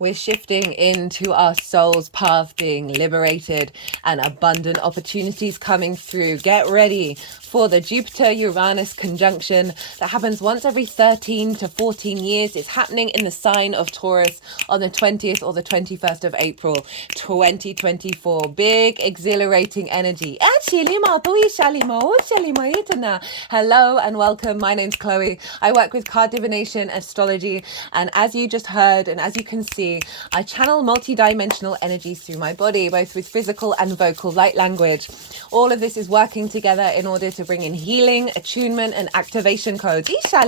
We're shifting into our soul's path, being liberated and abundant opportunities coming through. Get ready for the Jupiter-Uranus conjunction that happens once every 13 to 14 years. It's happening in the sign of Taurus on the 20th or the 21st of April, 2024. Big, exhilarating energy. Hello and welcome. My name's Chloe. I work with card divination, astrology, and as you just heard and as you can see, I channel multi-dimensional energies through my body, both with physical and vocal light language. All of this is working together in order to bring in healing, attunement, and activation codes. For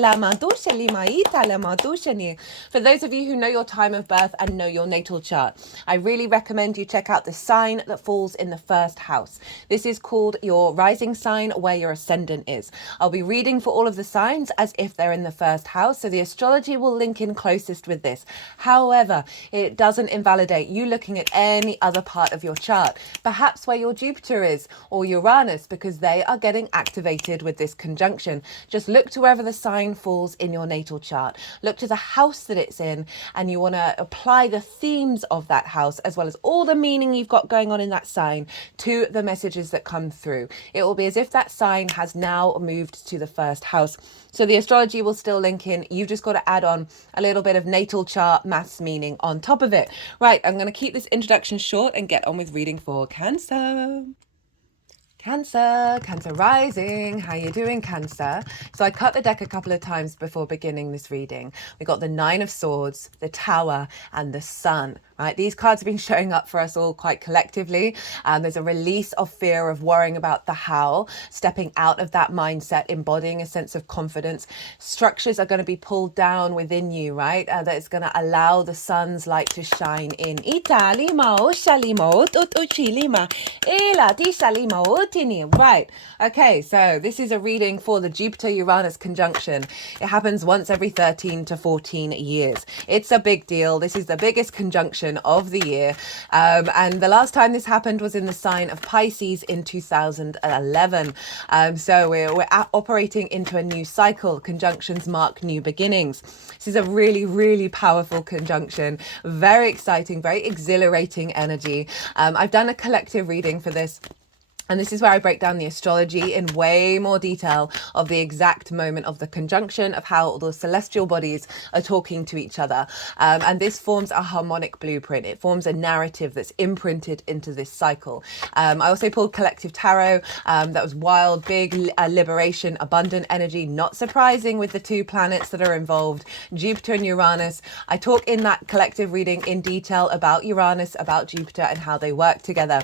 those of you who know your time of birth and know your natal chart, I really recommend you check out the sign that falls in the first house. This is called your rising sign, where your ascendant is. I'll be reading for all of the signs as if they're in the first house, so the astrology will link in closest with this. However, it doesn't invalidate you looking at any other part of your chart, perhaps where your Jupiter is or Uranus, because they are getting activated with this conjunction. Just look to wherever the sign falls in your natal chart. Look to the house that it's in, and you want to apply the themes of that house as well as all the meaning you've got going on in that sign to the messages that come through. It will be as if that sign has now moved to the first house. So the astrology will still link in. You've just got to add on a little bit of natal chart maths meaning on top of it. Right, I'm going to keep this introduction short and get on with reading for Cancer. Cancer rising. How you doing, Cancer? So I cut the deck a couple of times before beginning this reading. We got the Nine of Swords, the Tower, and the Sun. Right, these cards have been showing up for us all quite collectively. There's a release of fear, of worrying about the how, stepping out of that mindset, embodying a sense of confidence. Structures are going to be pulled down within you, right? That is going to allow the sun's light to shine in. Right. Okay, so this is a reading for the Jupiter-Uranus conjunction. It happens once every 13 to 14 years. It's a big deal. This is the biggest conjunction of the year. And the last time this happened was in the sign of Pisces in 2011. So we're operating into a new cycle. Conjunctions mark new beginnings. This is a really, really powerful conjunction. Very exciting, very exhilarating energy. I've done a collective reading for this. And this is where I break down the astrology in way more detail of the exact moment of the conjunction, of how all the celestial bodies are talking to each other. And this forms a harmonic blueprint. It forms a narrative that's imprinted into this cycle. I also pulled collective tarot. That was wild, big liberation, abundant energy. Not surprising with the two planets that are involved, Jupiter and Uranus. I talk in that collective reading in detail about Uranus, about Jupiter, and how they work together.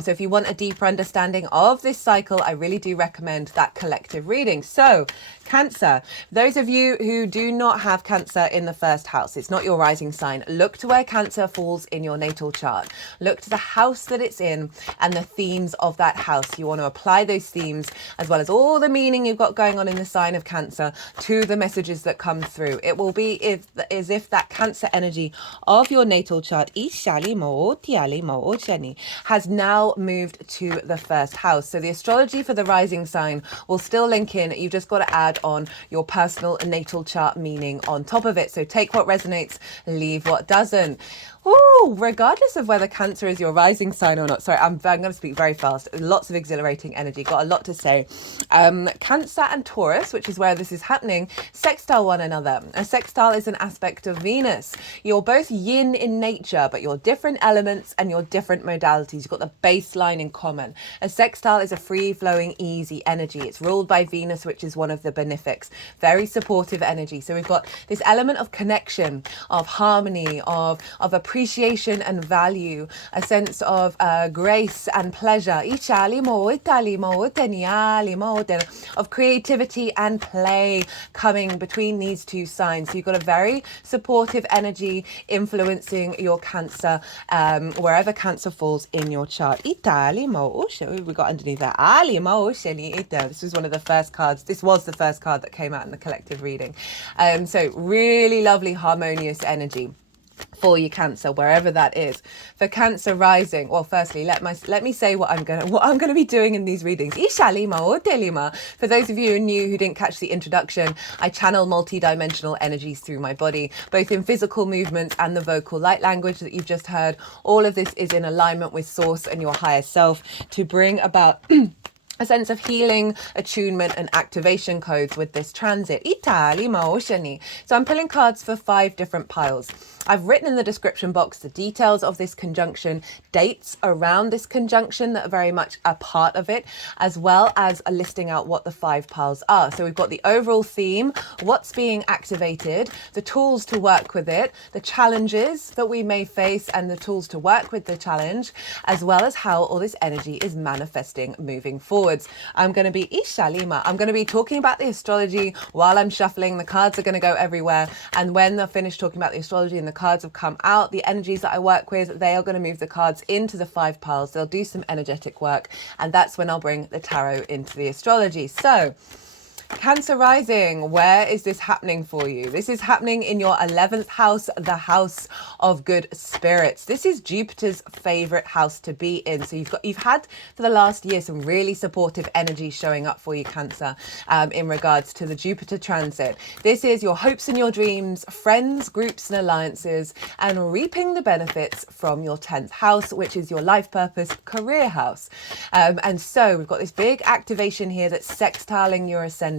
So if you want a deeper understanding of this cycle, I really do recommend that collective reading. So Cancer, those of you who do not have Cancer in the first house, it's not your rising sign, look to where Cancer falls in your natal chart. Look to the house that it's in and the themes of that house. You want to apply those themes as well as all the meaning you've got going on in the sign of Cancer to the messages that come through. It will be as if that Cancer energy of your natal chart has now moved to the first house. So the astrology for the rising sign will still link in. You've just got to add on your personal natal chart meaning on top of it. So take what resonates, leave what doesn't. Ooh, regardless of whether Cancer is your rising sign or not. Sorry, I'm going to speak very fast. Lots of exhilarating energy. Got a lot to say. Cancer and Taurus, which is where this is happening, sextile one another. A sextile is an aspect of Venus. You're both yin in nature, but you're different elements and you're different modalities. You've got the baseline in common. A sextile is a free-flowing, easy energy. It's ruled by Venus, which is one of the benefics. Very supportive energy. So we've got this element of connection, of harmony, of appreciation and value, a sense of grace and pleasure, of creativity and play coming between these two signs. So you've got a very supportive energy influencing your Cancer, wherever Cancer falls in your chart. We got underneath that. This was one of the first cards. This was the first card that came out in the collective reading. So really lovely, harmonious energy. for you, Cancer, wherever that is. For Cancer rising, well, firstly, let me say what I'm gonna be doing in these readings. Ishalima or Delima. For those of you who are new, who didn't catch the introduction, I channel multi-dimensional energies through my body, both in physical movements and the vocal light language that you've just heard. All of this is in alignment with source and your higher self to bring about a sense of healing, attunement, and activation codes with this transit. So I'm pulling cards for 5 different piles. I've written in the description box the details of this conjunction, dates around this conjunction that are very much a part of it, as well as a listing out what the 5 piles are. So we've got the overall theme, what's being activated, the tools to work with it, the challenges that we may face and the tools to work with the challenge, as well as how all this energy is manifesting moving forwards. I'm going to be Ishalima. I'm going to be talking about the astrology while I'm shuffling. The cards are going to go everywhere. And when they're finished talking about the astrology and the cards have come out, the energies that I work with, they are going to move the cards into the 5 piles. They'll do some energetic work. And that's when I'll bring the tarot into the astrology. So Cancer rising, where is this happening for you? This is happening in your 11th house, the house of good spirits. This is Jupiter's favorite house to be in. So you've had for the last year some really supportive energy showing up for you, Cancer, in regards to the Jupiter transit. This is your hopes and your dreams, friends, groups and alliances, and reaping the benefits from your 10th house, which is your life purpose, career house. And so we've got this big activation here that's sextiling your ascendant.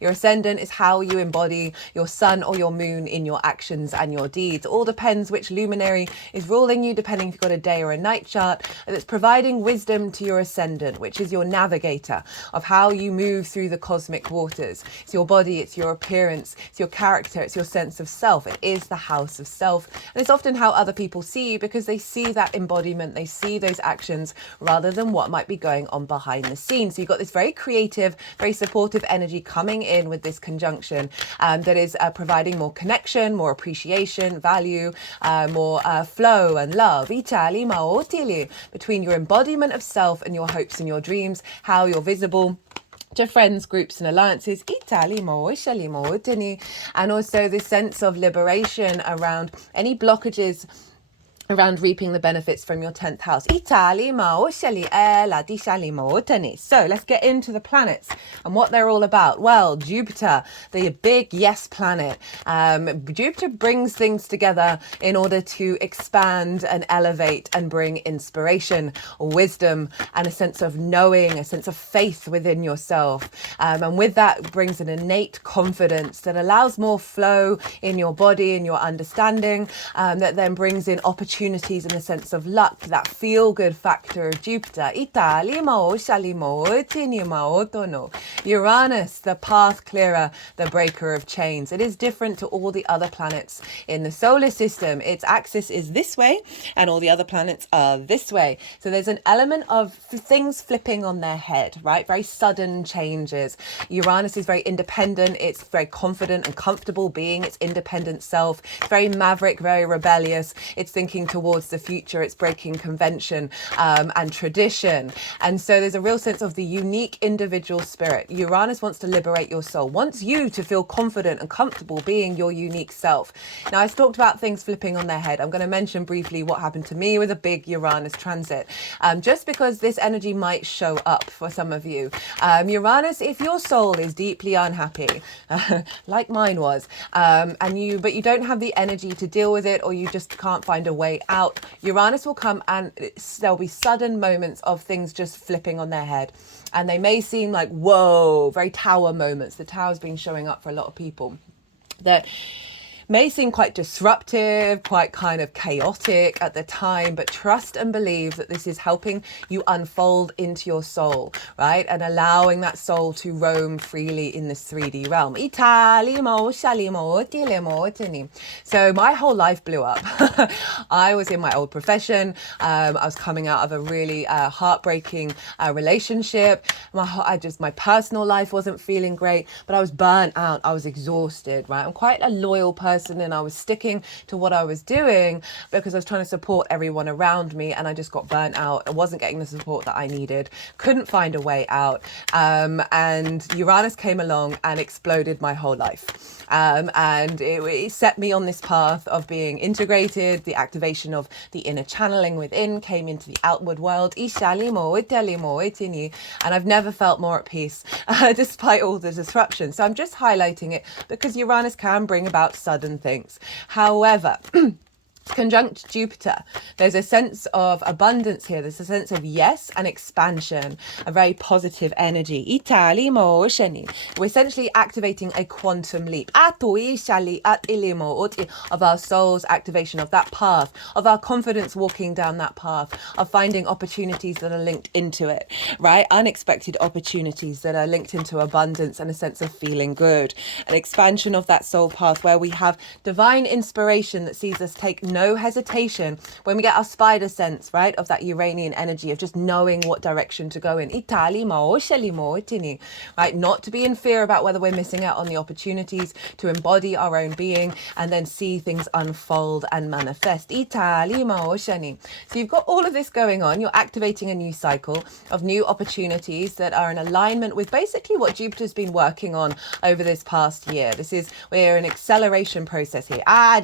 Your ascendant is how you embody your sun or your moon in your actions and your deeds. It all depends which luminary is ruling you, depending if you've got a day or a night chart. And it's providing wisdom to your ascendant, which is your navigator of how you move through the cosmic waters. It's your body, it's your appearance, it's your character, it's your sense of self. It is the house of self. And it's often how other people see you because they see that embodiment, they see those actions rather than what might be going on behind the scenes. So you've got this very creative, very supportive energy coming in with this conjunction that is providing more connection, more appreciation, value, more flow and love between your embodiment of self and your hopes and your dreams, how you're visible to friends, groups and alliances, and also this sense of liberation around any blockages around reaping the benefits from your 10th house. So let's get into the planets and what they're all about. Well, Jupiter, the big yes planet. Jupiter brings things together in order to expand and elevate and bring inspiration, wisdom, and a sense of knowing, a sense of faith within yourself. And with that brings an innate confidence that allows more flow in your body and your understanding, that then brings in opportunities in the sense of luck, that feel-good factor of Jupiter. Uranus, the path clearer, the breaker of chains. It is different to all the other planets in the solar system. Its axis is this way and all the other planets are this way. So there's an element of things flipping on their head, right? Very sudden changes. Uranus is very independent. It's very confident and comfortable being its independent self. It's very maverick, very rebellious. It's thinking towards the future. It's breaking convention and tradition. And so there's a real sense of the unique individual spirit. Uranus wants to liberate your soul, wants you to feel confident and comfortable being your unique self. Now, I talked about things flipping on their head. I'm going to mention briefly what happened to me with a big Uranus transit, just because this energy might show up for some of you. Uranus, if your soul is deeply unhappy, like mine was, but you don't have the energy to deal with it, or you just can't find a way out, Uranus will come and there'll be sudden moments of things just flipping on their head. And they may seem like, whoa, very tower moments. The tower's been showing up for a lot of people. That may seem quite disruptive, quite kind of chaotic at the time, but trust and believe that this is helping you unfold into your soul, right? And allowing that soul to roam freely in this 3D realm. So my whole life blew up. I was in my old profession. I was coming out of a really heartbreaking relationship. My personal life wasn't feeling great, but I was burnt out. I was exhausted, right? I'm quite a loyal person person and I was sticking to what I was doing because I was trying to support everyone around me, and I just got burnt out. I wasn't getting the support that I needed, couldn't find a way out. And Uranus came along and exploded my whole life. And it set me on this path of being integrated. The activation of the inner channeling within came into the outward world. And I've never felt more at peace despite all the disruption. So I'm just highlighting it because Uranus can bring about sudden things. However, conjunct Jupiter, there's a sense of abundance here. There's a sense of yes and expansion, a very positive energy. We're essentially activating a quantum leap of our soul's activation, of that path, of our confidence walking down that path, of finding opportunities that are linked into it, right? Unexpected opportunities that are linked into abundance and a sense of feeling good. An expansion of that soul path where we have divine inspiration that sees us take no hesitation when we get our spider sense, right, of that Uranian energy of just knowing what direction to go in. Right, not to be in fear about whether we're missing out on the opportunities, to embody our own being and then see things unfold and manifest. So you've got all of this going on. You're activating a new cycle of new opportunities that are in alignment with basically what Jupiter's been working on over this past year. We're in an acceleration process here. And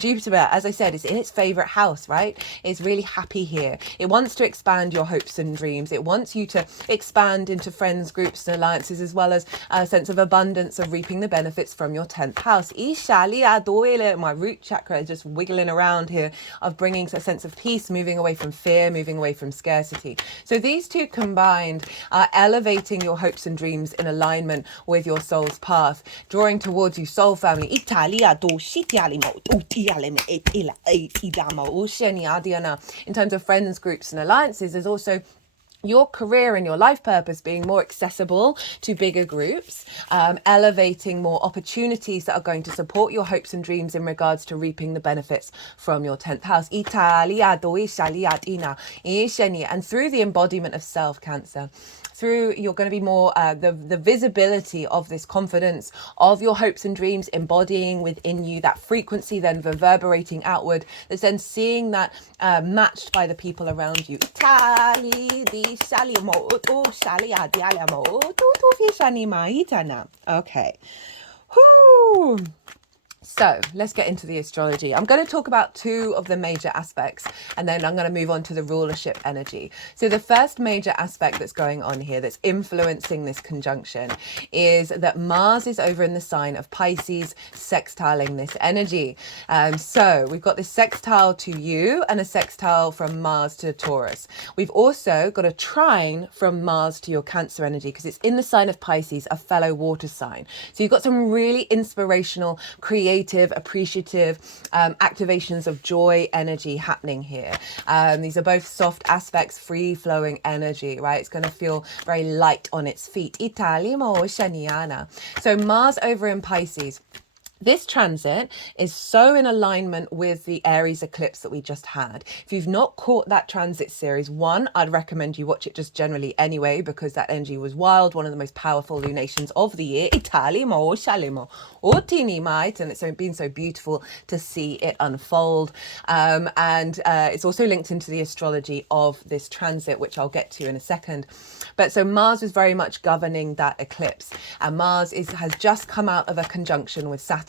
Jupiter, as I said, is in its favorite house, right? It's really happy here. It wants to expand your hopes and dreams. It wants you to expand into friends, groups and alliances, as well as a sense of abundance of reaping the benefits from your 10th house. My root chakra is just wiggling around here, of bringing a sense of peace, moving away from fear, moving away from scarcity. So these two combined are elevating your hopes and dreams in alignment with your soul's path, drawing towards you soul family. In terms of friends, groups and alliances, there's also your career and your life purpose being more accessible to bigger groups, elevating more opportunities that are going to support your hopes and dreams in regards to reaping the benefits from your 10th house. And through the embodiment of self, Cancer, you're going to be more the visibility of this confidence, of your hopes and dreams embodying within you, that frequency then reverberating outward, that's then seeing that matched by the people around you. Okay. Whoo. So let's get into the astrology. I'm going to talk about two of the major aspects, and then I'm going to move on to the rulership energy. So the first major aspect that's going on here, that's influencing this conjunction, is that Mars is over in the sign of Pisces, sextiling this energy. So we've got this sextile to you and a sextile from Mars to Taurus. We've also got a trine from Mars to your Cancer energy, because it's in the sign of Pisces, a fellow water sign. So you've got some really inspirational, creative, appreciative activations of joy energy happening here. These are both soft aspects, free flowing energy, right? It's going to feel very light on its feet. So Mars over in Pisces. This transit is so in alignment with the Aries eclipse that we just had. If you've not caught that transit series, one, I'd recommend you watch it just generally anyway, because that energy was wild, one of the most powerful lunations of the year. And it's been so beautiful to see it unfold. And it's also linked into the astrology of this transit, which I'll get to in a second. But so Mars was very much governing that eclipse, and Mars has just come out of a conjunction with Saturn.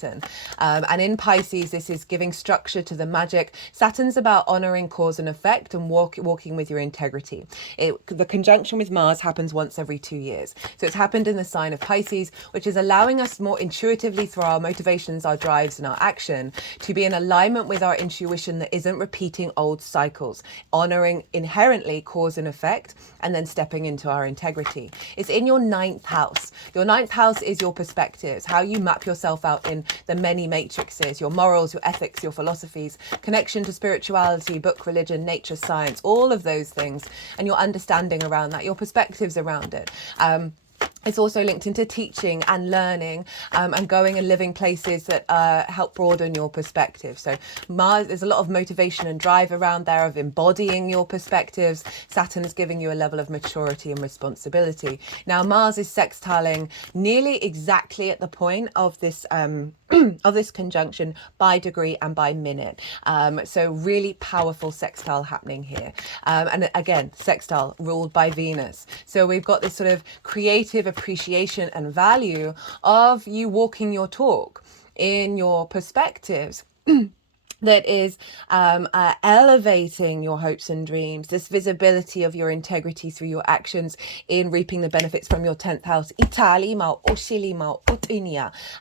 And in Pisces, this is giving structure to the magic. Saturn's about honoring cause and effect and walking with your integrity. The conjunction with Mars happens once every 2 years. So it's happened in the sign of Pisces, which is allowing us more intuitively through our motivations, our drives and our action to be in alignment with our intuition that isn't repeating old cycles, honoring inherently cause and effect, and then stepping into our integrity. It's in your 9th house. Your 9th house is your perspectives, how you map yourself out in the many matrices, your morals, your ethics, your philosophies, connection to spirituality, book, religion, nature, science, all of those things, and your understanding around that, your perspectives around it. It's also linked into teaching and learning, and going and living places that help broaden your perspective. So Mars, there's a lot of motivation and drive around there of embodying your perspectives. Saturn is giving you a level of maturity and responsibility. Now Mars is sextiling nearly exactly at the point of this of this conjunction by degree and by minute. So really powerful sextile happening here. And again, sextile ruled by Venus. So we've got this sort of creative appreciation and value of you walking your talk in your perspectives. That is elevating your hopes and dreams, this visibility of your integrity through your actions in reaping the benefits from your 10th house,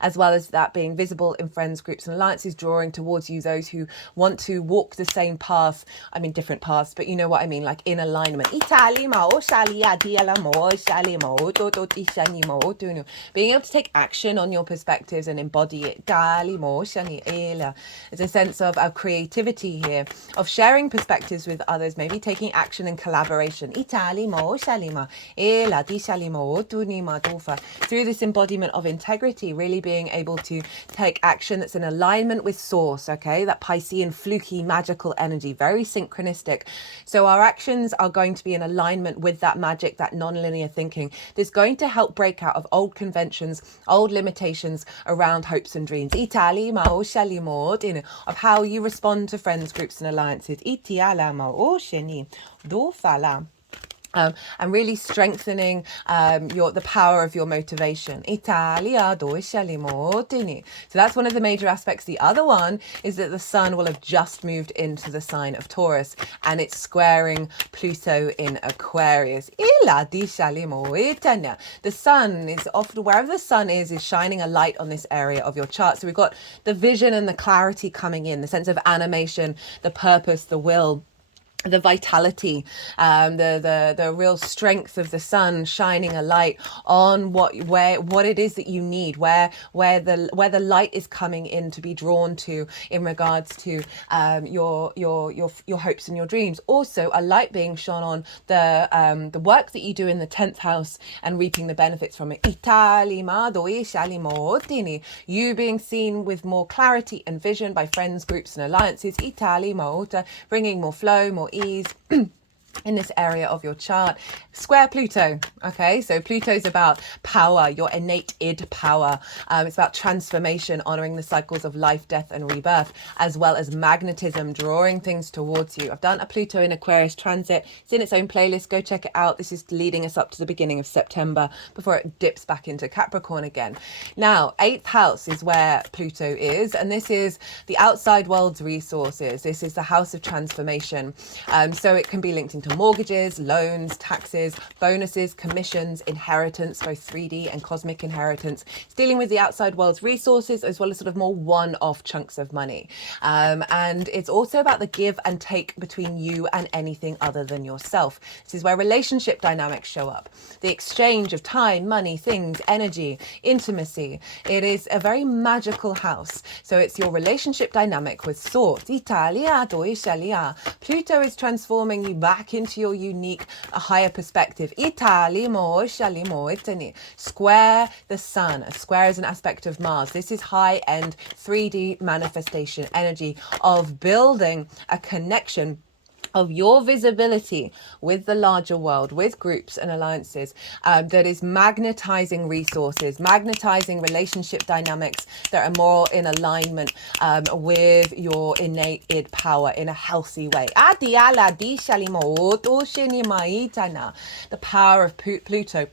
as well as that being visible in friends, groups and alliances, drawing towards you those who want to walk the same path. I mean, different paths, but you know what I mean, like in alignment. Being able to take action on your perspectives and embody it. There's a sense of creativity here, of sharing perspectives with others, maybe taking action in collaboration. Through this embodiment of integrity, really being able to take action that's in alignment with source, okay? That Piscean, fluky, magical energy, very synchronistic. So our actions are going to be in alignment with that magic, that non-linear thinking. That's going to help break out of old conventions, old limitations around hopes and dreams. Of how you respond to friends, groups and alliances. And really strengthening the power of your motivation. So that's one of the major aspects. The other one is that the sun will have just moved into the sign of Taurus, and it's squaring Pluto in Aquarius. The sun is often, wherever the sun is shining a light on this area of your chart. So we've got the vision and the clarity coming in, the sense of animation, the purpose, the will, the vitality, the real strength of the sun shining a light on what it is that you need, where the light is coming in to be drawn to in regards to your hopes and your dreams. Also, a light being shone on the work that you do in the 10th house and reaping the benefits from it. You being seen with more clarity and vision by friends, groups and alliances. Bringing more flow, more ease in this area of your chart. Square Pluto. Okay, so Pluto's about power, your innate id power. It's about transformation, honoring the cycles of life, death and rebirth, as well as magnetism, drawing things towards you. I've done a Pluto in Aquarius transit. It's in its own playlist. Go check it out. This is leading us up to the beginning of September before it dips back into Capricorn again. Now, 8th house is where Pluto is, and this is the outside world's resources. This is the house of transformation. So it can be linked into mortgages, loans, taxes, bonuses, commissions, inheritance, both 3D and cosmic inheritance. It's dealing with the outside world's resources as well as sort of more one-off chunks of money. And it's also about the give and take between you and anything other than yourself. This is where relationship dynamics show up. The exchange of time, money, things, energy, intimacy. It is a very magical house. So it's your relationship dynamic with source. Pluto is transforming you back into your unique, higher perspective. Square the sun. A square is an aspect of Mars. This is high-end 3D manifestation energy of building a connection of your visibility with the larger world, with groups and alliances, that is magnetizing resources, magnetizing relationship dynamics that are more in alignment with your innate id power in a healthy way. The power of Pluto,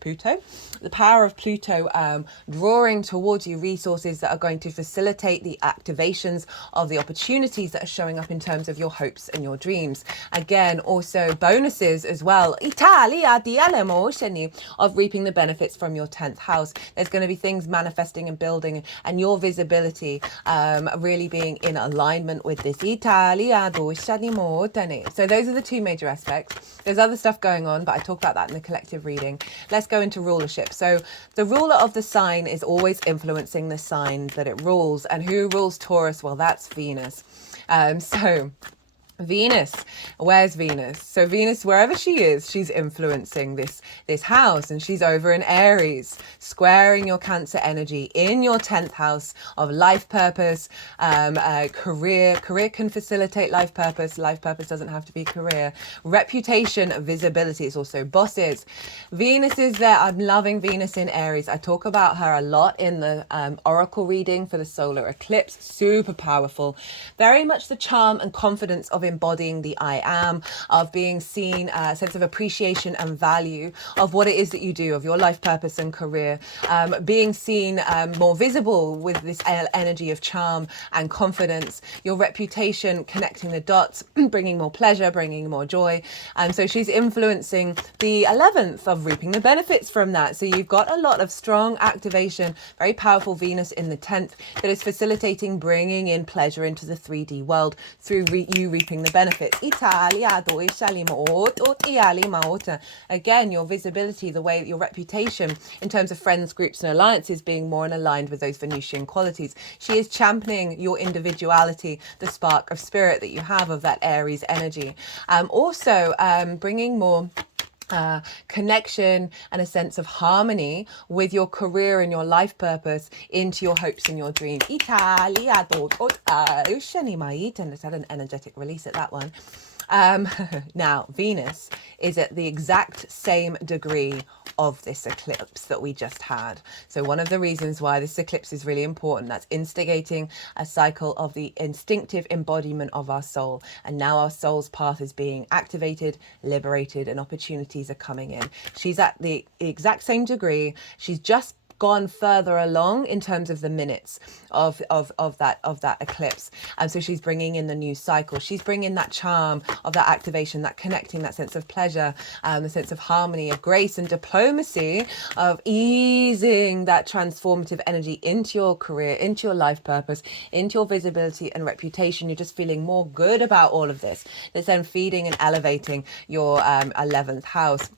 the power of Pluto drawing towards you resources that are going to facilitate the activations of the opportunities that are showing up in terms of your hopes and your dreams. Again, also bonuses as well. Of reaping the benefits from your 10th house. There's going to be things manifesting and building, and your visibility really being in alignment with this. So those are the two major aspects. There's other stuff going on, but I talk about that in the collective reading. Let's go into rulership. So the ruler of the sign is always influencing the sign that it rules. And who rules Taurus? Well, that's Venus. So Venus, where's Venus? So Venus, wherever she is, she's influencing this house, and she's over in Aries, squaring your Cancer energy in your 10th house of life purpose, career. Career can facilitate life purpose. Life purpose doesn't have to be career. Reputation, visibility. It's also bosses. Venus is there. I'm loving Venus in Aries. I talk about her a lot in the oracle reading for the solar eclipse. Super powerful. Very much the charm and confidence of embodying the I am, of being seen, a sense of appreciation and value of what it is that you do, of your life purpose and career, being seen more visible with this energy of charm and confidence, your reputation, connecting the dots, bringing more pleasure, bringing more joy. So she's influencing the 11th of reaping the benefits from that. So you've got a lot of strong activation, very powerful Venus in the 10th that is facilitating bringing in pleasure into the 3D world through you reaping the benefits. Again, your visibility, the way your reputation in terms of friends, groups and alliances being more aligned with those Venusian qualities. She is championing your individuality, the spark of spirit that you have of that Aries energy. Also bringing more connection and a sense of harmony with your career and your life purpose into your hopes and your dreams. And it's had an energetic release at that one. Now, Venus is at the exact same degree of this eclipse that we just had. So one of the reasons why this eclipse is really important, that's instigating a cycle of the instinctive embodiment of our soul. And now our soul's path is being activated, liberated, and opportunities are coming in. She's at the exact same degree. She's just gone further along in terms of the minutes of that eclipse, and so she's bringing in the new cycle. She's bringing that charm of that activation, that connecting, that sense of pleasure, the sense of harmony, of grace and diplomacy, of easing that transformative energy into your career, into your life purpose, into your visibility and reputation. You're just feeling more good about all of this. That's then feeding and elevating your 11th house.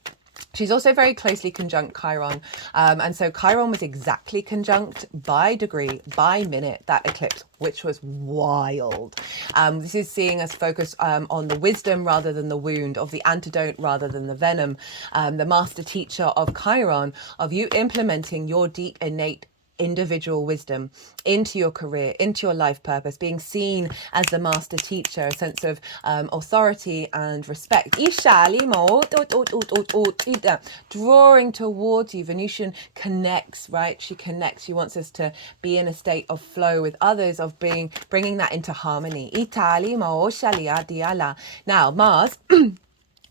She's also very closely conjunct Chiron. And so Chiron was exactly conjunct by degree, by minute, that eclipse, which was wild. This is seeing us focus on the wisdom rather than the wound, of the antidote rather than the venom. The master teacher of Chiron, of you implementing your deep innate individual wisdom into your career, into your life purpose, being seen as the master teacher, a sense of authority and respect. Drawing towards you. Venusian connects, right? She connects. She wants us to be in a state of flow with others, of bringing that into harmony. Now, Mars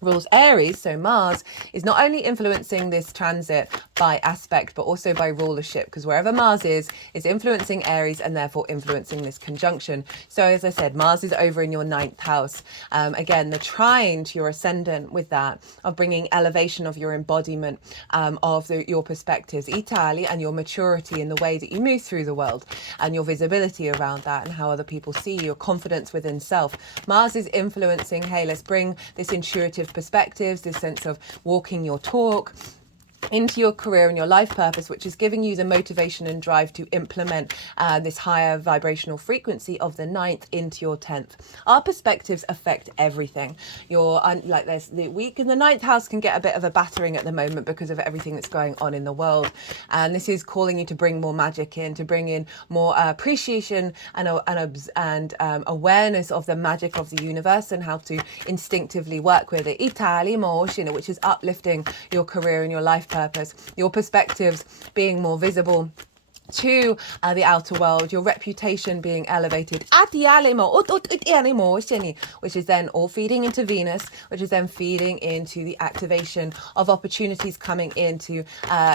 rules Aries, so Mars is not only influencing this transit by aspect but also by rulership, because wherever Mars is influencing Aries and therefore influencing this conjunction. So as I said, Mars is over in your 9th house. Again, the trine to your ascendant with that, of bringing elevation of your embodiment of your perspectives, Italy, and your maturity in the way that you move through the world, and your visibility around that and how other people see you, your confidence within self. Mars is influencing, hey, let's bring this intuitive perspectives, this sense of walking your talk into your career and your life purpose, which is giving you the motivation and drive to implement this higher vibrational frequency of the 9th into your 10th. Our perspectives affect everything. Like this, the week in the 9th house can get a bit of a battering at the moment because of everything that's going on in the world. And this is calling you to bring more magic in, to bring in more appreciation and awareness of the magic of the universe and how to instinctively work with it. Which is uplifting your career and your life purpose, your perspectives being more visible to the outer world, your reputation being elevated, which is then all feeding into Venus, which is then feeding into the activation of opportunities coming in to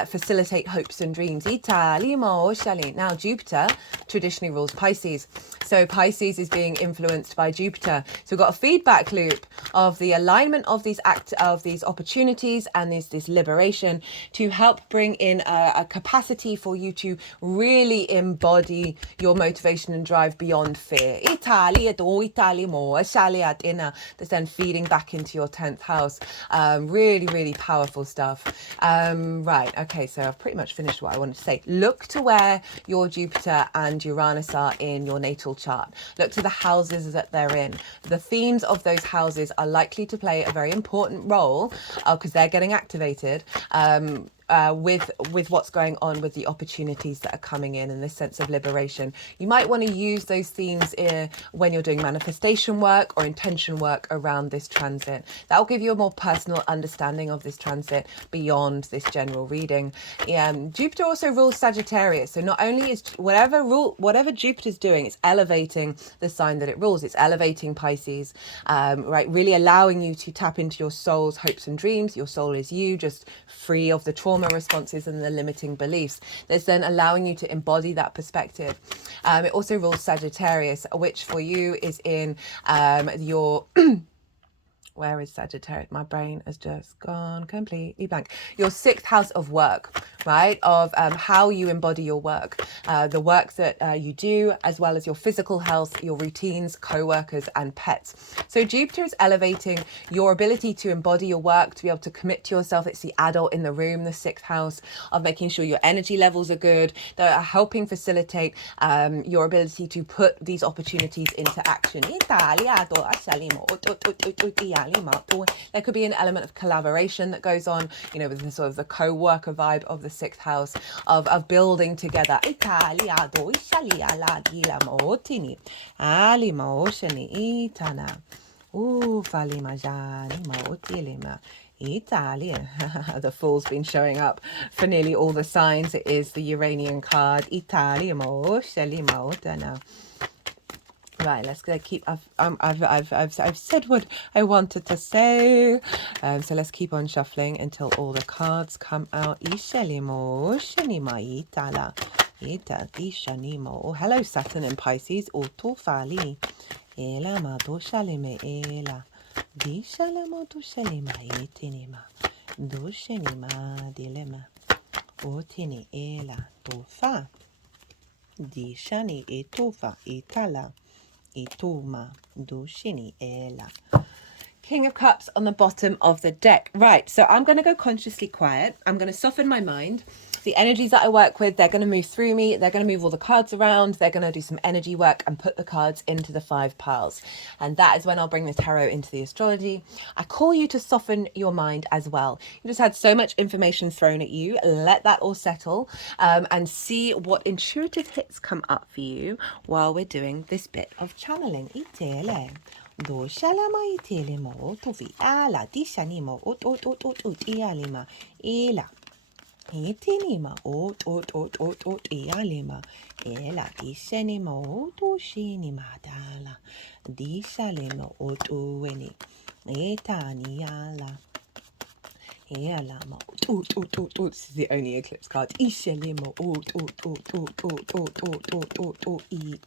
facilitate hopes and dreams. Now, Jupiter traditionally rules Pisces. So Pisces is being influenced by Jupiter. So we've got a feedback loop of the alignment of these opportunities and this liberation to help bring in a capacity for you to really embody your motivation and drive beyond fear. That's then feeding back into your 10th house. Really, really powerful stuff. Right, okay, so I've pretty much finished what I wanted to say. Look to where your Jupiter and Uranus are in your natal chart. Look to the houses that they're in. The themes of those houses are likely to play a very important role because they're getting activated. With what's going on with the opportunities that are coming in this sense of liberation. You might want to use those themes when you're doing manifestation work or intention work around this transit. That will give you a more personal understanding of this transit beyond this general reading. Jupiter also rules Sagittarius, so not only is whatever Jupiter's doing, it's elevating the sign that it rules. It's elevating Pisces, right? Really allowing you to tap into your soul's hopes and dreams. Your soul is you, just free of the trauma responses and the limiting beliefs. That's then allowing you to embody that perspective. It also rules Sagittarius, which for you is in your where is Sagittarius? My brain has just gone completely blank. Your 6th house of work, right? Of how you embody your work, the work that you do, as well as your physical health, your routines, co-workers, and pets. So Jupiter is elevating your ability to embody your work, to be able to commit to yourself. It's the adult in the room, the 6th house of making sure your energy levels are good, that are helping facilitate your ability to put these opportunities into action. There could be an element of collaboration that goes on, with the sort of the co-worker vibe of the 6th house of building together. Italian. The Fool's been showing up for nearly all the signs. It is the Uranian card. Right, let's keep. I've said what I wanted to say, so let's keep on shuffling until all the cards come out. Oh, hello, Saturn and Pisces. Otofali, ela madoshalime ela, dishalama doshalima etinima, doshenima dilema, otini ela tofa, dishani etofa itala. Ituma dushini ela. King of Cups on the bottom of the deck. Right, so I'm going to go consciously quiet. I'm going to soften my mind. The energies that I work with, they're going to move through me. They're going to move all the cards around. They're going to do some energy work and put the cards into the 5 piles. And that is when I'll bring the tarot into the astrology. I call you to soften your mind as well. You just had so much information thrown at you. Let that all settle and see what intuitive hits come up for you while we're doing this bit of channeling. Itele. Do shalama itelemo tofi ala dishanimo ot ialima ela itinima ot ialima ela dishanimo to shinima dala dishalemo otuweni etani ala Elama this is the only eclipse card. Ishelimo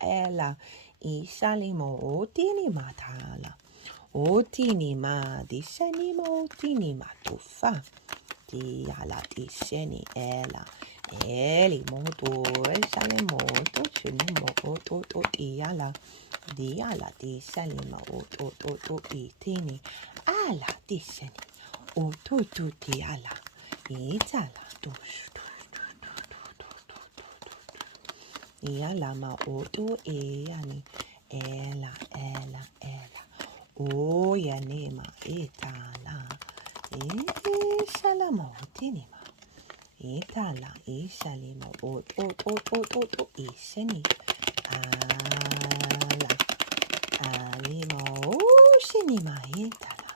ela Ishalimo otini matala otini ma dishenimo otini matufa diala disheni ela eli moto eshalimo to chinimo oto diala dishalimo oto itini ala disheni oto diala itala dush Ialama oto eani ela o yanema etala ishalama otinima etala ishalima oto isheni ala alima o shinima etala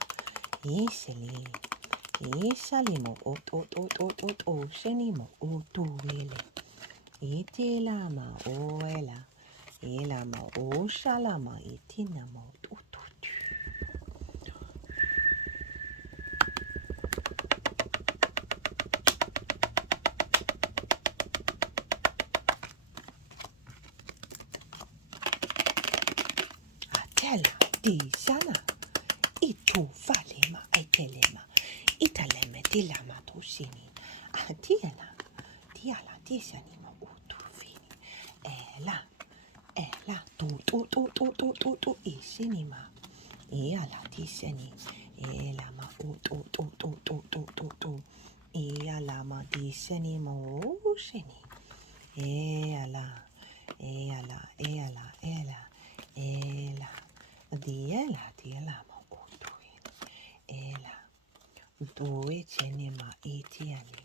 isheli ishalimo oto shenimo oto wele Itilama oela, ilama o shalama itinamo tutu. Atela di shana, itu falema etelema, italeme dilama tushini, atiela, diala dishanima. ela, ela, tu, ishinima, iala, tisheni, elama, tu, ialama, tisheni, mo, sheni, eala, ela, diela, mo, ela, due chenema, itiani,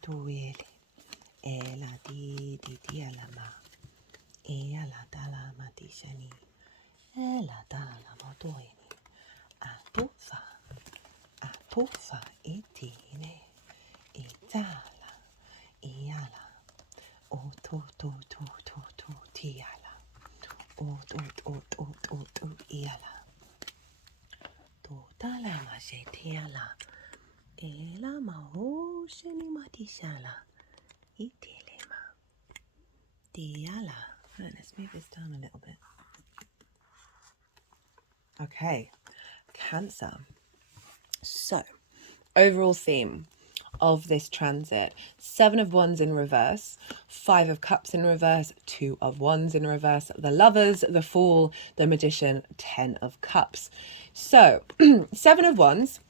tuele, ela, dialama, eala, dalama, tisheni, ela, dalama, doini, atufa, itine, itala, iala, tiala, iala, dalama, tiala, ela, maho, sheni, matishala, itilema, diala. Right, let's move this down a little bit. Okay, Cancer. So, overall theme of this transit: 7 of Wands in reverse, 5 of Cups in reverse, 2 of Wands in reverse, the Lovers, the Fool, the Magician, 10 of Cups. So, 7 of Wands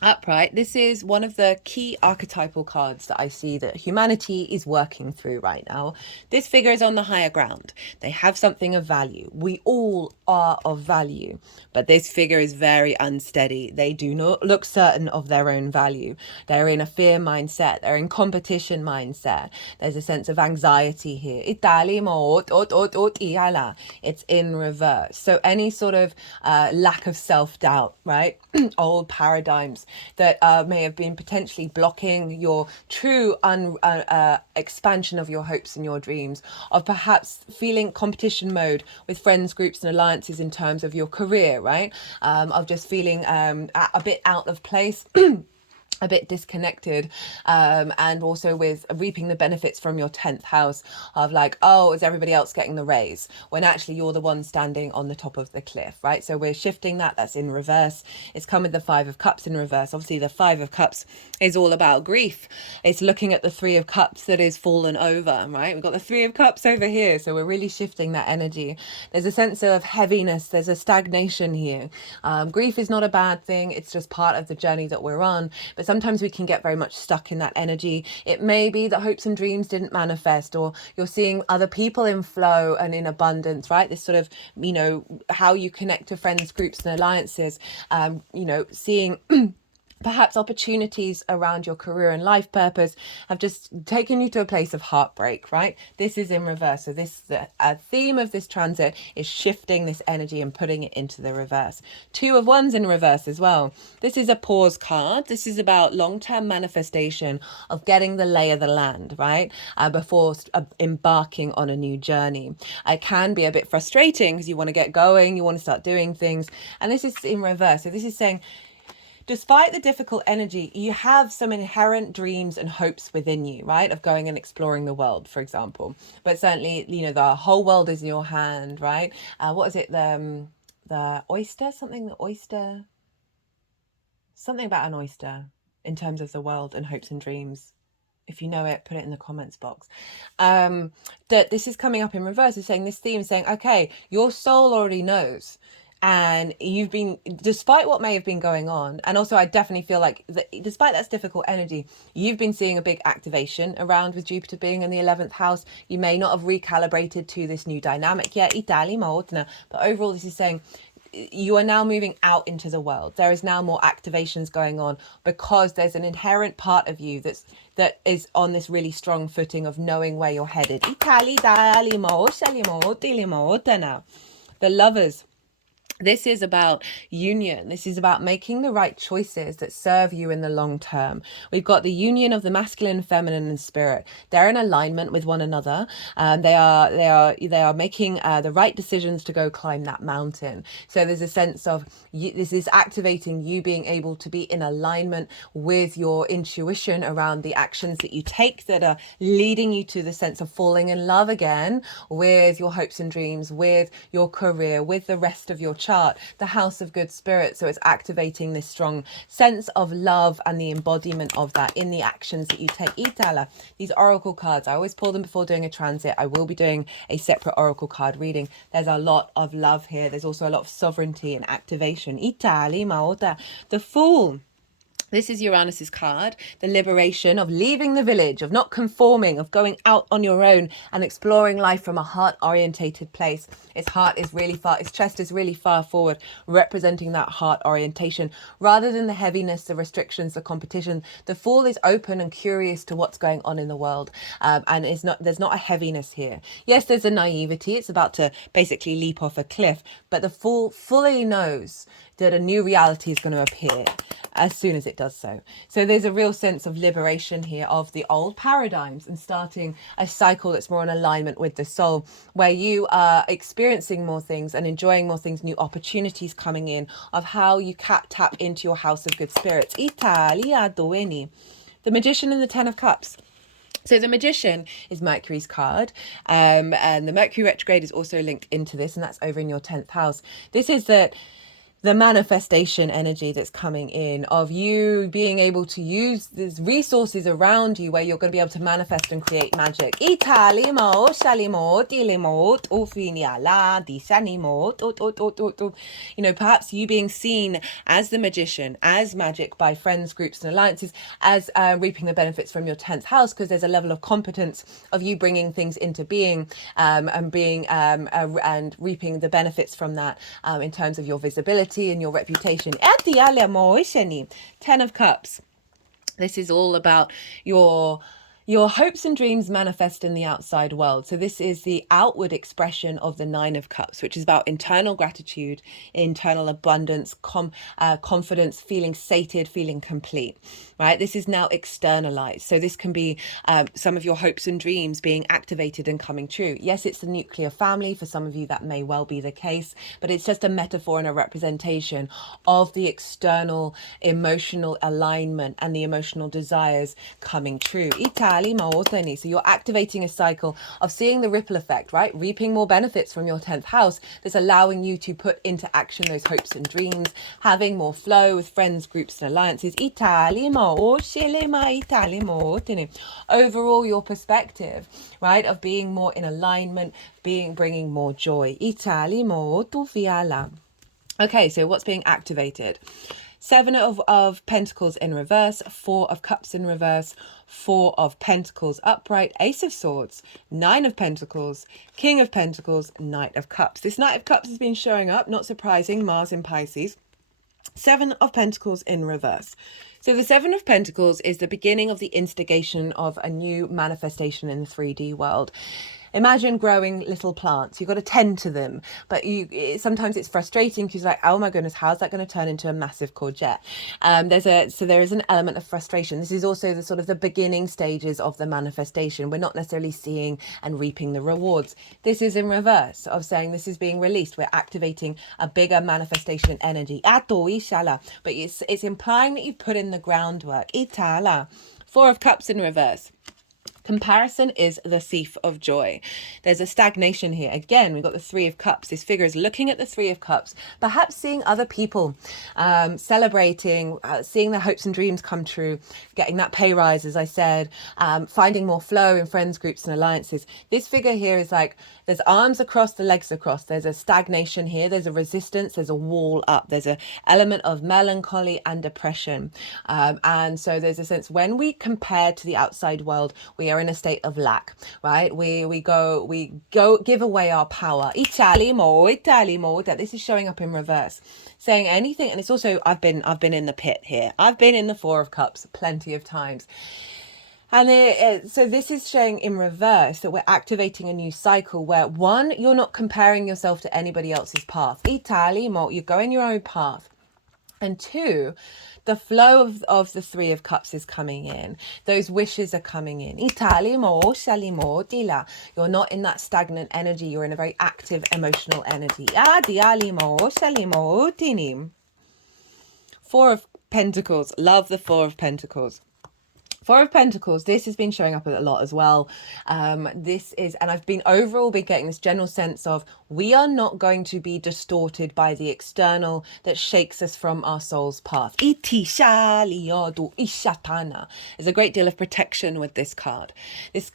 upright. This is one of the key archetypal cards that I see that humanity is working through right now. This figure is on the higher ground. They have something of value. We all are of value, but this figure is very unsteady. They do not look certain of their own value. They're in a fear mindset. They're in competition mindset. There's a sense of anxiety here. It's in reverse. So any sort of lack of self-doubt, right? Old paradigms that may have been potentially blocking your true expansion of your hopes and your dreams, of perhaps feeling competition mode with friends, groups and alliances in terms of your career, right? Of just feeling a bit out of place. A bit disconnected, and also with reaping the benefits from your 10th house of like, oh, is everybody else getting the raise, when actually you're the one standing on the top of the cliff, right? So we're shifting that. That's in reverse. It's come with the 5 of Cups in reverse. Obviously the 5 of Cups is all about grief. It's looking at the 3 of Cups that is fallen over, right? We've got the 3 of Cups over here, so we're really shifting that energy. There's a sense of heaviness. There's a stagnation here. Grief is not a bad thing. It's just part of the journey that we're on, but sometimes we can get very much stuck in that energy. It may be that hopes and dreams didn't manifest, or you're seeing other people in flow and in abundance, right? This sort of, you know, how you connect to friends, groups and alliances, you know, seeing perhaps opportunities around your career and life purpose have just taken you to a place of heartbreak, right? This is in reverse. So this, the theme of this transit is shifting this energy and putting it into the reverse. 2 of Wands in reverse as well. This is a pause card. This is about long-term manifestation of getting the lay of the land, right? Before embarking on a new journey. It can be a bit frustrating because you want to get going, you want to start doing things. And this is in reverse. So this is saying, despite the difficult energy, you have some inherent dreams and hopes within you, right? Of going and exploring the world, for example. But certainly, you know, the whole world is in your hand, right? What is it? The oyster, something about an oyster in terms of the world and hopes and dreams. If you know it, put it in the comments box. That this is coming up in reverse. It's saying, this theme is saying, okay, your soul already knows. And you've been, despite what may have been going on, and also I definitely feel like despite that's difficult energy, you've been seeing a big activation around with Jupiter being in the 11th house. You may not have recalibrated to this new dynamic yet, but overall this is saying you are now moving out into the world. There is now more activations going on because there's an inherent part of you that is on this really strong footing of knowing where you're headed. The Lovers. This is about union. This is about making the right choices that serve you in the long term. We've got the union of the masculine, feminine, and spirit. They're in alignment with one another. They are making the right decisions to go climb that mountain. So there's a sense of this is activating you being able to be in alignment with your intuition around the actions that you take that are leading you to the sense of falling in love again with your hopes and dreams, with your career, with the rest of your chart, the house of good spirits. So it's activating this strong sense of love and the embodiment of that in the actions that you take. Itala, these oracle cards, I always pull them before doing a transit. I will be doing a separate oracle card reading. There's a lot of love here. There's also a lot of sovereignty and activation. Itali maota, the Fool. This is Uranus's card, the liberation of leaving the village, of not conforming, of going out on your own and exploring life from a heart-orientated place. Its heart is really far, its chest is really far forward, representing that heart orientation. Rather than the heaviness, the restrictions, the competition, the Fool is open and curious to what's going on in the world. And there's not a heaviness here. Yes, there's a naivety. It's about to basically leap off a cliff, but the Fool fully knows that a new reality is going to appear as soon as it does so. So there's a real sense of liberation here of the old paradigms and starting a cycle that's more in alignment with the soul, where you are experiencing more things and enjoying more things, new opportunities coming in of how you tap into your house of good spirits. Italia Dueni. The Magician and the Ten of Cups. So the Magician is Mercury's card, and the Mercury retrograde is also linked into this, and that's over in your 10th house. This is the manifestation energy that's coming in of you being able to use these resources around you where you're going to be able to manifest and create magic. You know, perhaps you being seen as the magician, as magic by friends, groups and alliances, as reaping the benefits from your 10th house, because there's a level of competence of you bringing things into being and being and reaping the benefits from that in terms of your visibility and your reputation. 10 of Cups. This is all about your hopes and dreams manifest in the outside world. So this is the outward expression of the 9 of Cups, which is about internal gratitude, internal abundance, confidence, feeling sated, feeling complete, right? This is now externalized. So this can be some of your hopes and dreams being activated and coming true. Yes, it's the nuclear family. For some of you, that may well be the case, but it's just a metaphor and a representation of the external emotional alignment and the emotional desires coming true. So you're activating a cycle of seeing the ripple effect, right? Reaping more benefits from your 10th house that's allowing you to put into action those hopes and dreams, having more flow with friends, groups and alliances. Overall, your perspective, right, of being more in alignment, bringing more joy. Okay, so what's being activated? 7 of Pentacles in reverse, 4 of Cups in reverse, 4 of Pentacles upright, Ace of Swords, 9 of Pentacles, King of Pentacles, Knight of Cups. This Knight of Cups has been showing up, not surprising, Mars in Pisces. 7 of Pentacles in reverse. So the 7 of Pentacles is the beginning of the instigation of a new manifestation in the 3D world. Imagine growing little plants. You've got to tend to them, but sometimes it's frustrating because you're like, oh my goodness, how's that going to turn into a massive courgette? So there is an element of frustration. This is also the sort of the beginning stages of the manifestation. We're not necessarily seeing and reaping the rewards. This is in reverse of saying this is being released. We're activating a bigger manifestation energy. But it's implying that you put in the groundwork. 4 of Cups in reverse. Comparison is the thief of joy. There's a stagnation here. Again, we've got the 3 of Cups. This figure is looking at the 3 of Cups, perhaps seeing other people celebrating, seeing their hopes and dreams come true, getting that pay rise, as I said, finding more flow in friends, groups and alliances. This figure here is like, there's arms across, the legs across. There's a stagnation here. There's a resistance. There's a wall up. There's an element of melancholy and depression. And so there's a sense when we compare to the outside world, we are in a state of lack, right? We go give away our power. That this is showing up in reverse, saying anything. And it's also, I've been in the pit here. I've been in the 4 of Cups plenty of times. And so this is showing in reverse that we're activating a new cycle where 1, you're not comparing yourself to anybody else's path. You're going your own path. And 2, the flow of the 3 of Cups is coming in. Those wishes are coming in. You're not in that stagnant energy. You're in a very active emotional energy. 4 of Pentacles. Love the 4 of Pentacles. Four of Pentacles, this has been showing up a lot as well. This is, and I've been overall been getting this general sense of we are not going to be distorted by the external that shakes us from our soul's path. There's a great deal of protection with this card. This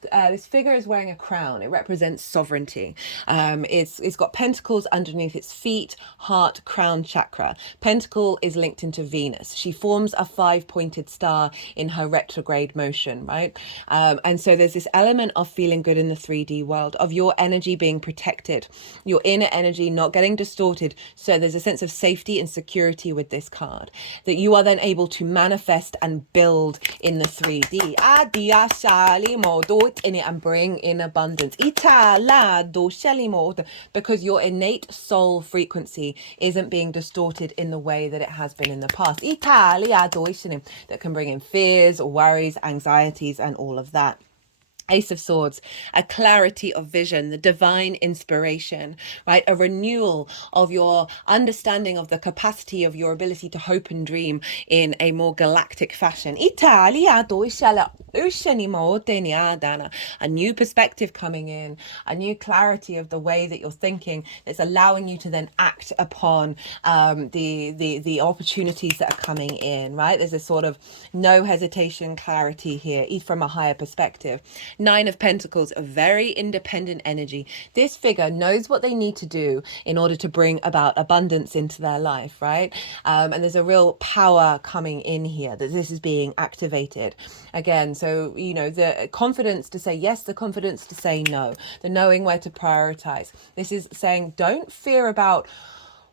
figure is wearing a crown. It represents sovereignty. It's got pentacles underneath its feet, heart, crown chakra. Pentacle is linked into Venus. She forms a 5-pointed star in her retrograde motion, right? And so there's this element of feeling good in the 3D world, of your energy being protected, your inner energy not getting distorted. So there's a sense of safety and security with this card that you are then able to manifest and build in the 3D and bring in abundance because your innate soul frequency isn't being distorted in the way that it has been in the past that can bring in fears, worries, anxieties, and all of that. Ace of Swords, a clarity of vision, the divine inspiration, right? A renewal of your understanding of the capacity of your ability to hope and dream in a more galactic fashion. A new perspective coming in, a new clarity of the way that you're thinking that's allowing you to then act upon the opportunities that are coming in, right? There's a sort of no hesitation clarity here, from a higher perspective. Nine of Pentacles, a very independent energy. This figure knows what they need to do in order to bring about abundance into their life, right? And there's a real power coming in here that this is being activated. Again, so, you know, the confidence to say yes, the confidence to say no, the knowing where to prioritize. This is saying don't fear about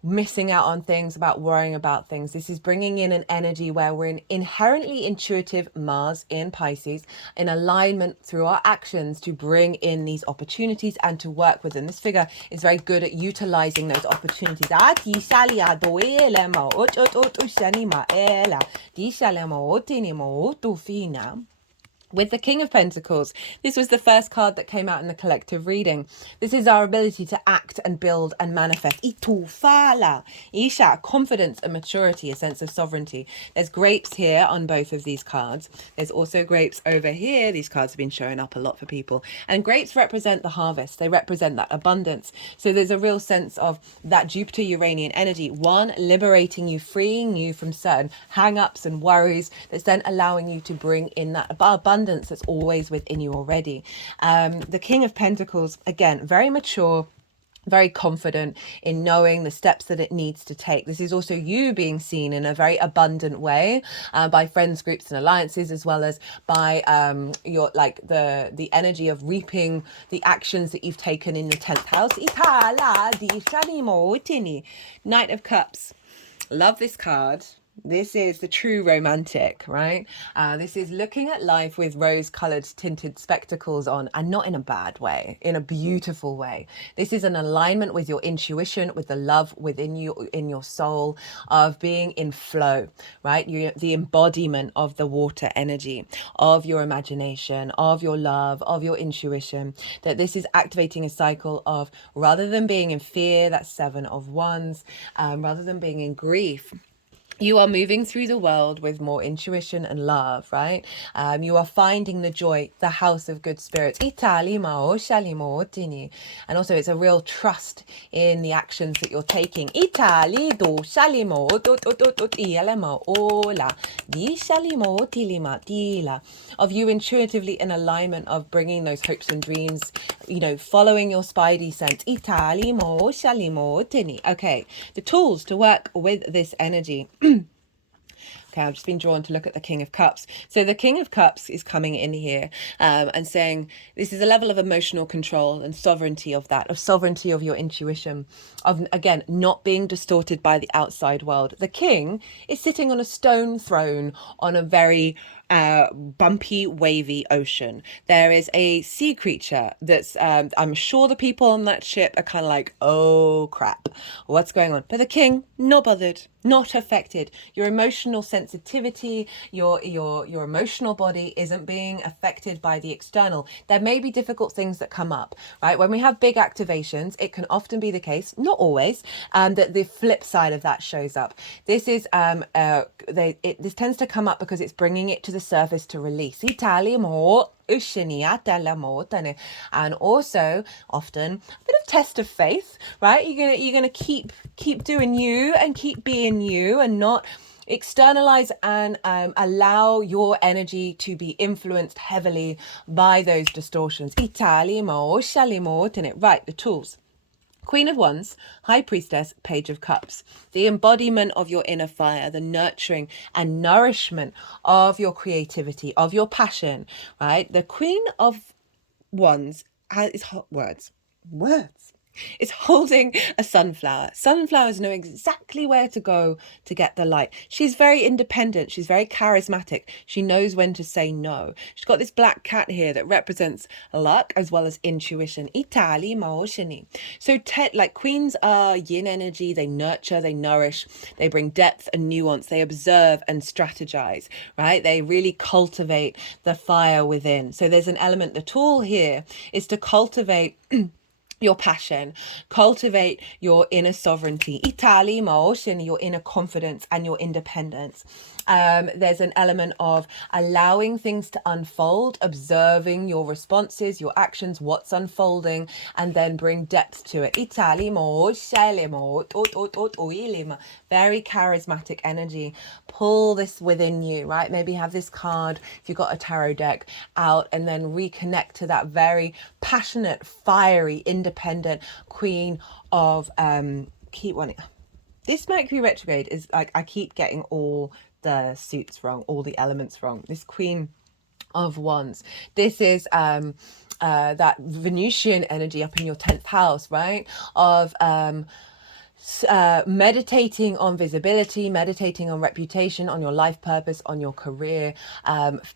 missing out on things, about worrying about things. This is bringing in an energy where we're an inherently intuitive Mars in Pisces, in alignment through our actions to bring in these opportunities and to work with them. This figure is very good at utilizing those opportunities. With the King of Pentacles, this was the first card that came out in the collective reading. This is our ability to act and build and manifest. Isha, confidence and maturity, a sense of sovereignty. There's grapes here on both of these cards. There's also grapes over here. These cards have been showing up a lot for people. And grapes represent the harvest. They represent that abundance. So there's a real sense of that Jupiter-Uranian energy. One, liberating you, freeing you from certain hang-ups and worries that's then allowing you to bring in that abundance that's always within you already. The King of Pentacles, again, very mature, very confident in knowing the steps that it needs to take. This is also you being seen in a very abundant way by friends, groups and alliances, as well as by your the energy of reaping the actions that you've taken in the 10th house. Knight of Cups. Love this card. This is the true romantic, right? This is looking at life with rose-colored tinted spectacles on, and not in a bad way, in a beautiful way. This is an alignment with your intuition, with the love within you, in your soul, of being in flow, right? The embodiment of the water energy, of your imagination, of your love, of your intuition. That this is activating a cycle of, rather than being in fear, that's 7 of Wands, rather than being in grief, you are moving through the world with more intuition and love, right? You are finding the joy, the house of good spirits. And also it's a real trust in the actions that you're taking. Of you intuitively in alignment of bringing those hopes and dreams, you know, following your spidey sense. Okay, the tools to work with this energy. Okay, I've just been drawn to look at the King of Cups. So the King of Cups is coming in here and saying this is a level of emotional control and sovereignty of that, of sovereignty of your intuition, of, again, not being distorted by the outside world. The King is sitting on a stone throne on a very bumpy, wavy ocean. There is a sea creature that's, I'm sure the people on that ship are kind of like, oh crap, what's going on? But the King, not bothered, not affected. Your emotional sense sensitivity, your emotional body isn't being affected by the external. There may be difficult things that come up, right? When we have big activations, it can often be the case, not always, that the flip side of that shows up. This is this tends to come up because it's bringing it to the surface to release. And also often a bit of test of faith, right? You're gonna keep doing you and keep being you and not externalize and allow your energy to be influenced heavily by those distortions. Right, the tools. Queen of Wands, High Priestess, Page of Cups. The embodiment of your inner fire, the nurturing and nourishment of your creativity, of your passion, right? The Queen of Wands is words. It's holding a sunflower. Sunflowers know exactly where to go to get the light. She's very independent. She's very charismatic. She knows when to say no. She's got this black cat here that represents luck as well as intuition. So like queens are yin energy. They nurture, they nourish, they bring depth and nuance. They observe and strategize, right? They really cultivate the fire within. So there's an element. The tool here is to cultivate your passion, cultivate your inner sovereignty, your inner confidence and your independence. There's an element of allowing things to unfold, observing your responses, your actions, what's unfolding, and then bring depth to it. Very charismatic energy. Pull this within you, right? Maybe have this card, if you've got a tarot deck, out and then reconnect to that very passionate, fiery, independent queen of this Mercury retrograde is like, I keep getting all the suits wrong, all the elements wrong. This Queen of Wands, this is that Venusian energy up in your 10th house, right? Of meditating on visibility, meditating on reputation, on your life purpose, on your career,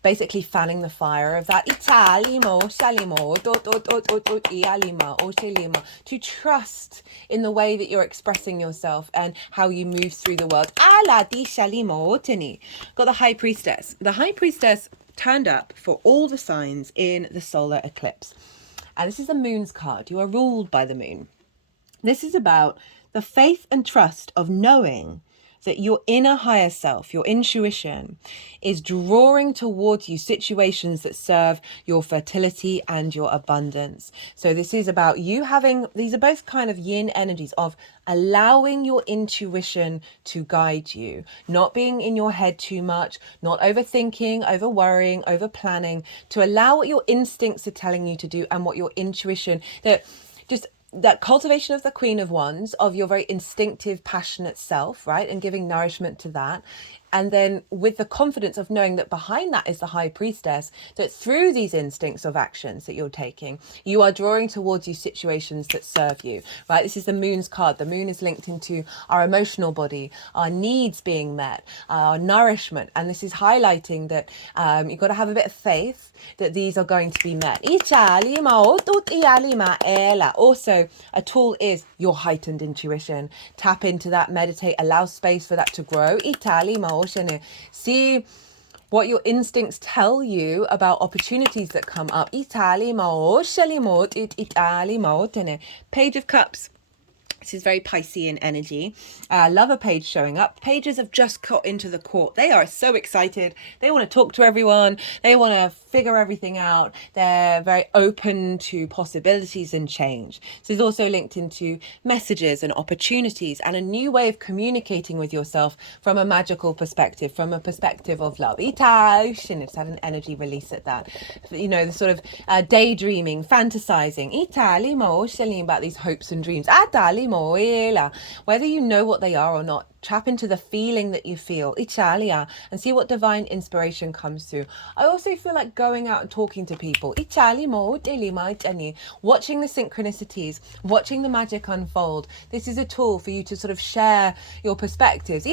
basically fanning the fire of that. To trust in the way that you're expressing yourself and how you move through the world. Got the High Priestess. The High Priestess turned up for all the signs in the solar eclipse. And this is the moon's card. You are ruled by the moon. This is about the faith and trust of knowing that your inner higher self, your intuition, is drawing towards you situations that serve your fertility and your abundance. So this is about you having, these are both kind of yin energies of allowing your intuition to guide you, not being in your head too much, not overthinking, over worrying, over planning, to allow what your instincts are telling you to do and what your intuition, that cultivation of the Queen of Wands, of your very instinctive, passionate self, right? And giving nourishment to that. And then with the confidence of knowing that behind that is the High Priestess, that through these instincts of actions that you're taking, you are drawing towards you situations that serve you, right? This is the moon's card. The moon is linked into our emotional body, our needs being met, our nourishment. And this is highlighting that you've got to have a bit of faith that these are going to be met. Also, a tool is your heightened intuition. Tap into that, meditate, allow space for that to grow. See what your instincts tell you about opportunities that come up. Page of Cups. This is very Piscean energy. Lover page showing up. Pages have just got into the court. They are so excited. They want to talk to everyone. They want to figure everything out. They're very open to possibilities and change. This is also linked into messages and opportunities and a new way of communicating with yourself from a magical perspective, from a perspective of love. It's had an energy release at that. You know, the sort of daydreaming, fantasizing. About these hopes and dreams. Whether you know what they are or not, tap into the feeling that you feel, and see what divine inspiration comes through. I also feel like going out and talking to people, watching the synchronicities, watching the magic unfold. This is a tool for you to sort of share your perspectives. To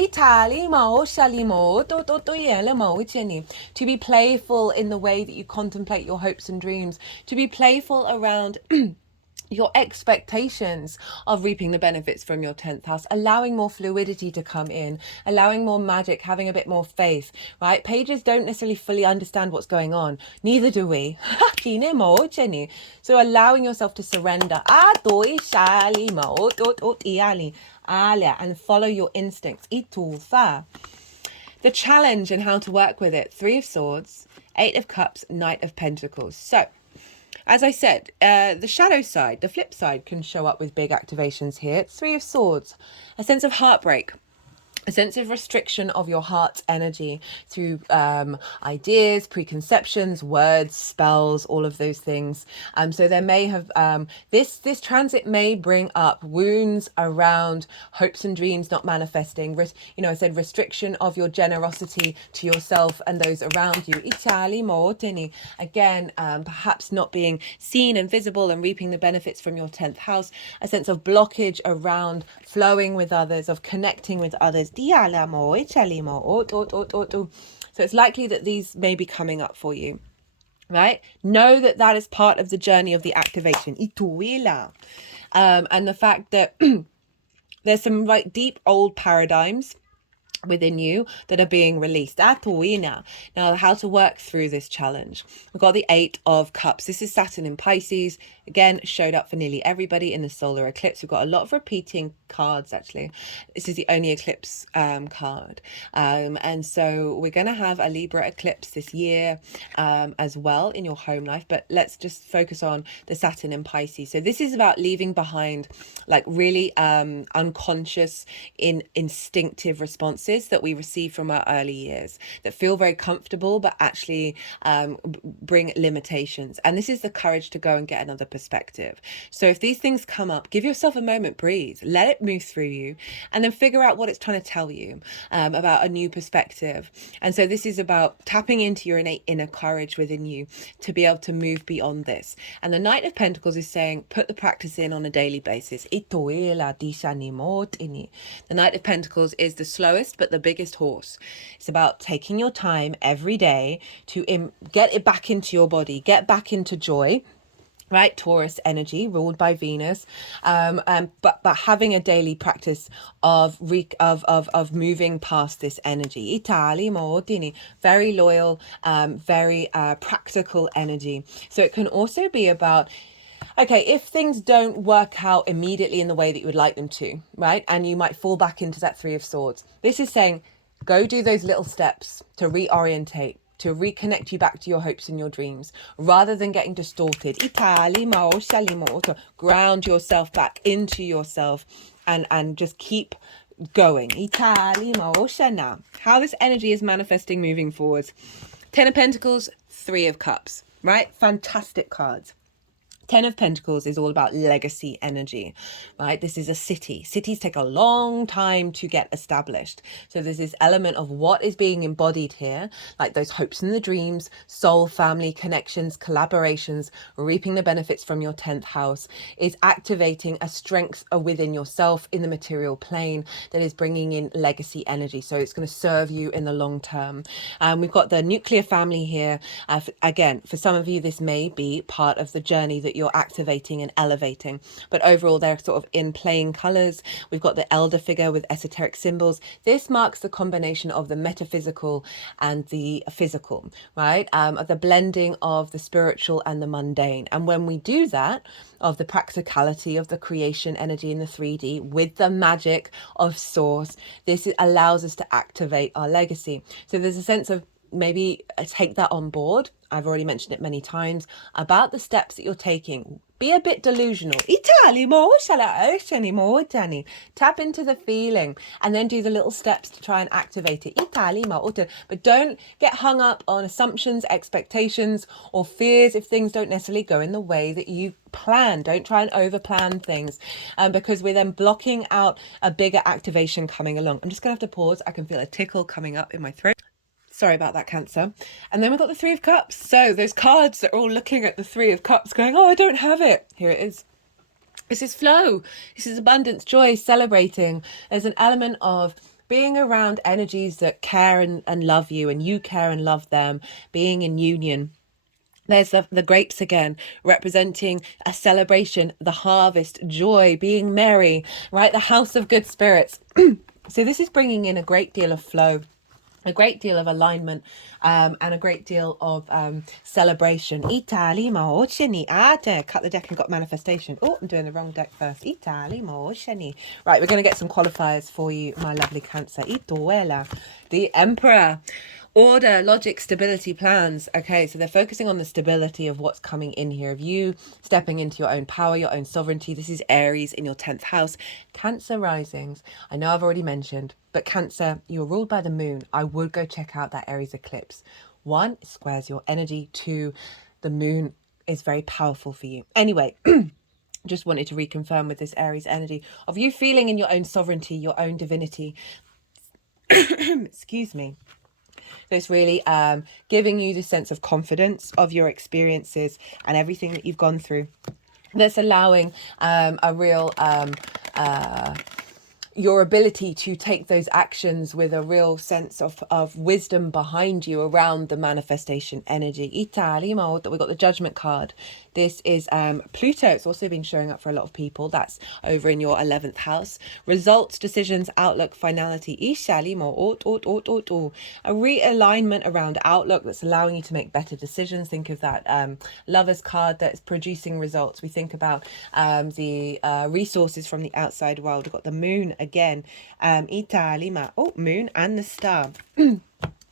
be playful in the way that you contemplate your hopes and dreams, to be playful around your expectations of reaping the benefits from your 10th house, allowing more fluidity to come in, allowing more magic, having a bit more faith, right? Pages don't necessarily fully understand what's going on. Neither do we. So allowing yourself to surrender and follow your instincts. The challenge and how to work with it: 3 of Swords, 8 of Cups, Knight of Pentacles. So as I said, the shadow side, the flip side, can show up with big activations here. It's 3 of Swords, a sense of heartbreak, a sense of restriction of your heart's energy through ideas, preconceptions, words, spells, all of those things. So there may have this transit may bring up wounds around hopes and dreams not manifesting. I said restriction of your generosity to yourself and those around you. Again, perhaps not being seen and visible and reaping the benefits from your 10th house. A sense of blockage around flowing with others, of connecting with others. So it's likely that these may be coming up for you, right? Know that that is part of the journey of the activation. And the fact that there's some deep old paradigms within you that are being released. Now, how to work through this challenge. We've got the 8 of Cups. This is Saturn in Pisces. Again, showed up for nearly everybody in the solar eclipse. We've got a lot of repeating cards, actually. This is the only eclipse card. And so we're going to have a Libra eclipse this year as well in your home life. But let's just focus on the Saturn in Pisces. So this is about leaving behind really unconscious, instinctive responses that we receive from our early years that feel very comfortable but actually bring limitations. And this is the courage to go and get another perspective. So if these things come up, give yourself a moment, breathe, let it move through you, and then figure out what it's trying to tell you about a new perspective. And so this is about tapping into your innate inner courage within you to be able to move beyond this. And the Knight of Pentacles is saying, put the practice in on a daily basis. The Knight of Pentacles is the slowest but the biggest horse. It's about taking your time every day to get it back into your body, get back into joy, right? Taurus energy ruled by Venus, but having a daily practice of moving past this energy. Very loyal, very practical energy. So it can also be about, okay, if things don't work out immediately in the way that you would like them to, right? And you might fall back into that 3 of Swords. This is saying, go do those little steps to reorientate, to reconnect you back to your hopes and your dreams, rather than getting distorted. To ground yourself back into yourself and just keep going. How this energy is manifesting moving forward. 10 of Pentacles, 3 of Cups, right? Fantastic cards. 10 of Pentacles is all about legacy energy, right? This is a city. Cities take a long time to get established. So there's this element of what is being embodied here, like those hopes and the dreams, soul, family, connections, collaborations, reaping the benefits from your 10th house, is activating a strength within yourself in the material plane that is bringing in legacy energy. So it's going to serve you in the long term. We've got the nuclear family here. Again, for some of you, this may be part of the journey that you're activating and elevating, but overall they're sort of in playing colors. We've got the elder figure with esoteric symbols. This marks the combination of the metaphysical and the physical, right? The blending of the spiritual and the mundane. And when we do that, of the practicality of the creation energy in the 3D with the magic of source, this allows us to activate our legacy. So there's a sense of maybe take that on board. I've already mentioned it many times about the steps that you're taking. Be a bit delusional. Tap into the feeling and then do the little steps to try and activate it. But don't get hung up on assumptions, expectations, or fears if things don't necessarily go in the way that you plan. Don't try and over plan things because we're then blocking out a bigger activation coming along. I'm just going to have to pause. I can feel a tickle coming up in my throat. Sorry about that, Cancer. And then we've got the 3 of Cups. So those cards that are all looking at the 3 of Cups going, oh, I don't have it. Here it is. This is flow. This is abundance, joy, celebrating. There's an element of being around energies that care and love you, and you care and love them, being in union. There's the grapes again, representing a celebration, the harvest, joy, being merry, right? The house of good spirits. So this is bringing in a great deal of flow, a great deal of alignment, and a great deal of celebration. Italy mo shani ate. Cut the deck and got manifestation. Oh, I'm doing the wrong deck first. Italy mo shani. Right, we're going to get some qualifiers for you, my lovely Cancer. Ituela, the Emperor. Order, logic, stability, plans. Okay, so they're focusing on the stability of what's coming in here, of you stepping into your own power, your own sovereignty. This is Aries in your 10th house. Cancer risings. I know I've already mentioned, but Cancer, you're ruled by the moon. I would go check out that Aries eclipse. One, it squares your energy. Two, the moon is very powerful for you. Anyway, just wanted to reconfirm with this Aries energy of you feeling in your own sovereignty, your own divinity. Excuse me. So it's really giving you the sense of confidence of your experiences and everything that you've gone through. That's allowing a real your ability to take those actions with a real sense of wisdom behind you around the manifestation energy. Italy mode, that we got the Judgment card. This is Pluto. It's also been showing up for a lot of people. That's over in your 11th house. Results, decisions, outlook, finality. Ishali mo a realignment around outlook that's allowing you to make better decisions. Think of that Lovers card that's producing results. We think about the resources from the outside world. We've got the moon again. Italy ma moon and the star.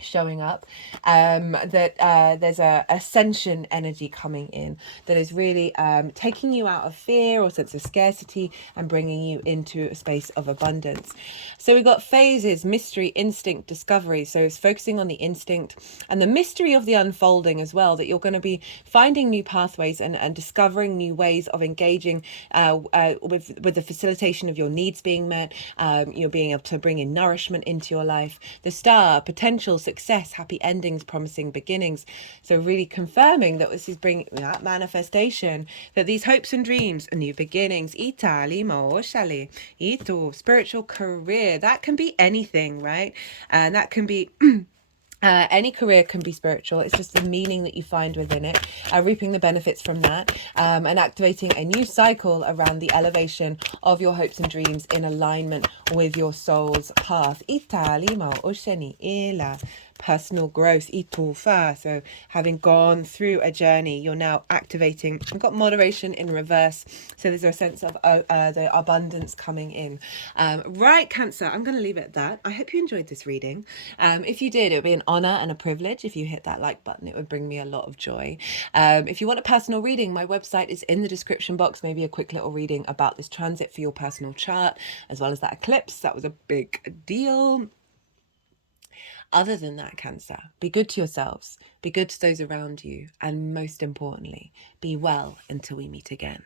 Showing up, that there's a ascension energy coming in that is really taking you out of fear or sense of scarcity and bringing you into a space of abundance. So we've got phases, mystery, instinct, discovery. So it's focusing on the instinct and the mystery of the unfolding as well, that you're going to be finding new pathways and discovering new ways of engaging with the facilitation of your needs being met. You're being able to bring in nourishment into your life. The star, potential, success, happy endings, promising beginnings. So really confirming that this is bringing that manifestation, that these hopes and dreams are new beginnings. Itali mo shali ito, spiritual career. That can be anything, right? And that can be any career can be spiritual. It's just the meaning that you find within it, reaping the benefits from that, and activating a new cycle around the elevation of your hopes and dreams in alignment with your soul's path. Itali mo osheni ela. Personal growth, itufa. So having gone through a journey, you're now activating. We've got moderation in reverse. So there's a sense of the abundance coming in. Right, Cancer, I'm going to leave it at that. I hope you enjoyed this reading. If you did, it would be an honor and a privilege. If you hit that like button, it would bring me a lot of joy. If you want a personal reading, my website is in the description box. Maybe a quick little reading about this transit for your personal chart, as well as that eclipse. That was a big deal. Other than that, Cancer, be good to yourselves, be good to those around you, and most importantly, be well until we meet again.